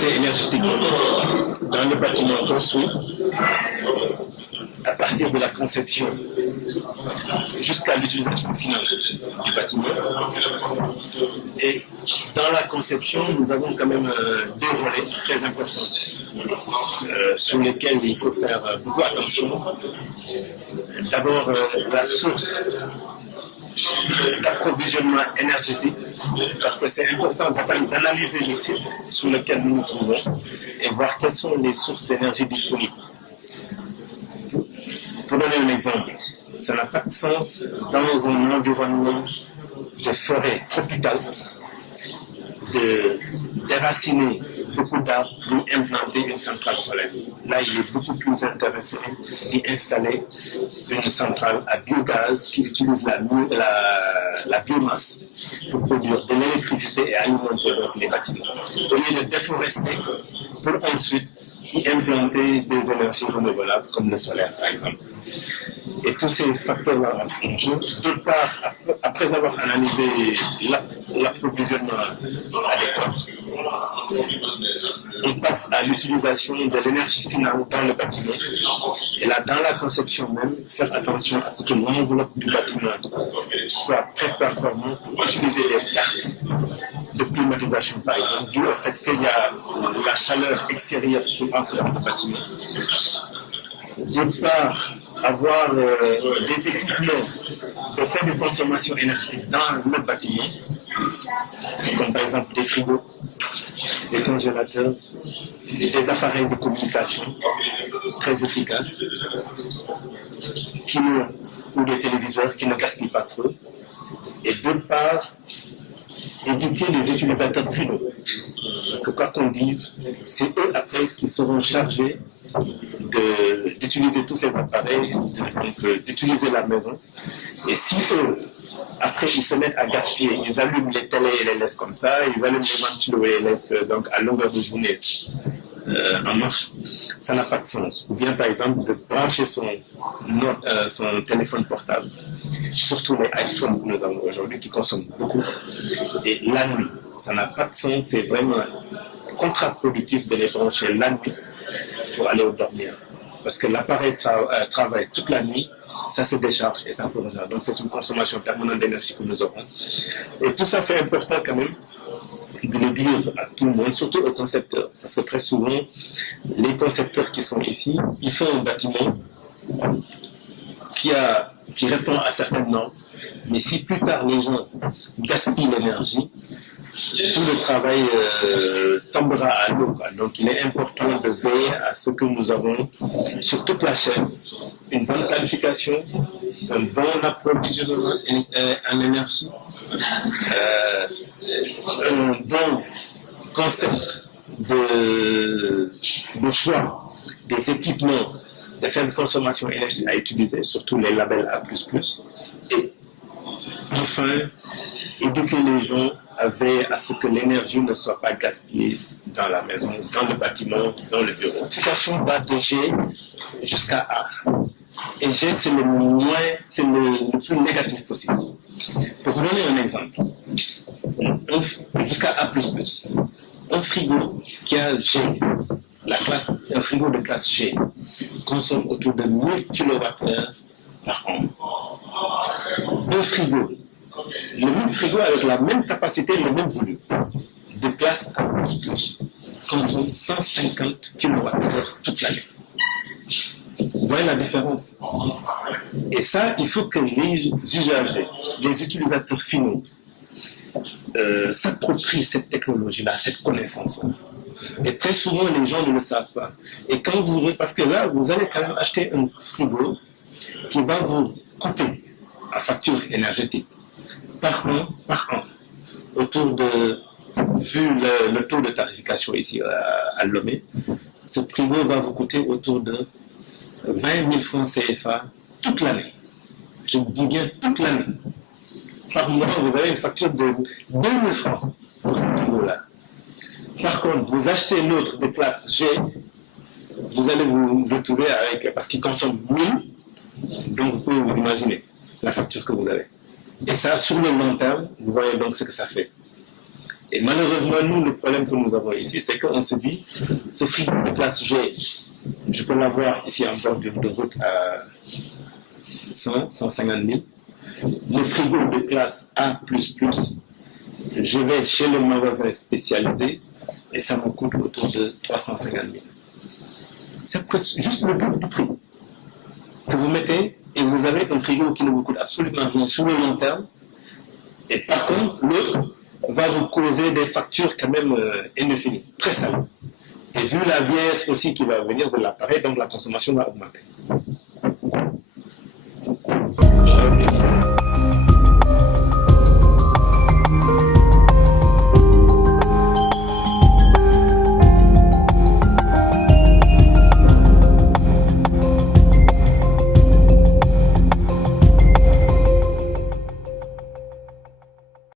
l'efficacité énergétique dans le bâtiment construit, à partir de la conception jusqu'à l'utilisation finale du bâtiment. Et dans la conception, nous avons quand même deux volets très importants sur lesquels il faut faire beaucoup attention. D'abord, la source d'approvisionnement énergétique, parce que c'est important d'analyser les sites sur lesquels nous nous trouvons et voir quelles sont les sources d'énergie disponibles. Pour donner un exemple, ça n'a pas de sens dans un environnement de forêt tropicale de déraciner beaucoup d'arbres pour implanter une centrale solaire. Là, il est beaucoup plus intéressant d'y installer une centrale à biogaz qui utilise la biomasse pour produire de l'électricité et alimenter donc les bâtiments. Au lieu de déforester pour ensuite y implanter des énergies renouvelables comme le solaire par exemple. Et tous ces facteurs-là entrent en jeu. D'autre part, après avoir analysé l'approvisionnement adéquat, on passe à l'utilisation de l'énergie finale dans le bâtiment. Et là, dans la conception même, faire attention à ce que l'enveloppe du bâtiment soit très performante pour utiliser des pertes de climatisation, par exemple, dû au fait qu'il y a la chaleur extérieure qui entre dans le bâtiment. D'autre part, avoir des équipements de faible consommation énergétique dans le bâtiment, comme par exemple des frigos, des congélateurs, des appareils de communication très efficaces, ou des téléviseurs qui ne gaspillent pas trop. Et d'autre part, éduquer les utilisateurs finaux. Parce que quoi qu'on dise, c'est eux après qui seront chargés d'utiliser tous ces appareils, d'utiliser la maison. Et si eux, après ils se mettent à gaspiller, ils allument les télés et les laissent comme ça, ils allument les ventilos et les laissent donc à longueur de journée en marche, ça n'a pas de sens. Ou bien par exemple de brancher son téléphone portable, surtout les iPhones que nous avons aujourd'hui qui consomment beaucoup, et la nuit. Ça n'a pas de sens, c'est vraiment contre-productif de les brancher la nuit pour aller dormir. Parce que l'appareil travaille toute la nuit, ça se décharge et ça se recharge. Donc c'est une consommation permanente d'énergie que nous aurons. Et tout ça, c'est important quand même de le dire à tout le monde, surtout aux concepteurs. Parce que très souvent, les concepteurs qui sont ici, ils font un bâtiment qui répond à certaines normes. Mais si plus tard les gens gaspillent l'énergie, tout le travail tombera à l'eau. Donc il est important de veiller à ce que nous avons sur toute la chaîne une bonne planification, un bon approvisionnement en énergie, un bon concept de choix des équipements de faible consommation énergétique à utiliser, surtout les labels A++, et enfin éduquer les gens à veiller à ce que l'énergie ne soit pas gaspillée dans la maison, dans le bâtiment, dans le bureau. La situation va de G jusqu'à A. Et G, c'est le plus négatif possible. Pour vous donner un exemple, jusqu'à A++, un frigo qui a G, un frigo de classe G, consomme autour de 1000 kWh par an. Un frigo, le même frigo avec la même capacité, le même volume, de classe A++, consomme 150 kWh toute l'année. Vous voyez la différence? Et ça, il faut que les usagers, les utilisateurs finaux, s'approprient cette technologie-là, cette connaissance-là. Et très souvent, les gens ne le savent pas. Et quand parce que là, vous allez quand même acheter un frigo qui va vous coûter à facture énergétique par an, autour de, vu le taux de tarification ici à Lomé, ce frigo va vous coûter autour de 20 000 francs CFA toute l'année. Je dis bien toute l'année. Par mois, vous avez une facture de 2 000 francs pour ce frigo-là. Par contre, vous achetez l'autre de classe G, vous allez vous retrouver avec, parce qu'il consomme 1000, donc vous pouvez vous imaginer la facture que vous avez. Et ça, sur le long terme, vous voyez donc ce que ça fait. Et malheureusement, nous, le problème que nous avons ici, c'est qu'on se dit, ce frigo de classe G, je peux l'avoir ici en bordure de route à 100, 150 000. Le frigo de classe A++, je vais chez le magasin spécialisé et ça me coûte autour de 350 000. C'est juste le double du prix que vous mettez et vous avez un frigo qui ne vous coûte absolument rien sur le long terme. Et par contre, l'autre va vous causer des factures quand même indéfinies, très salées. Et vu la vieillesse aussi qui va venir de l'appareil, donc la consommation va augmenter.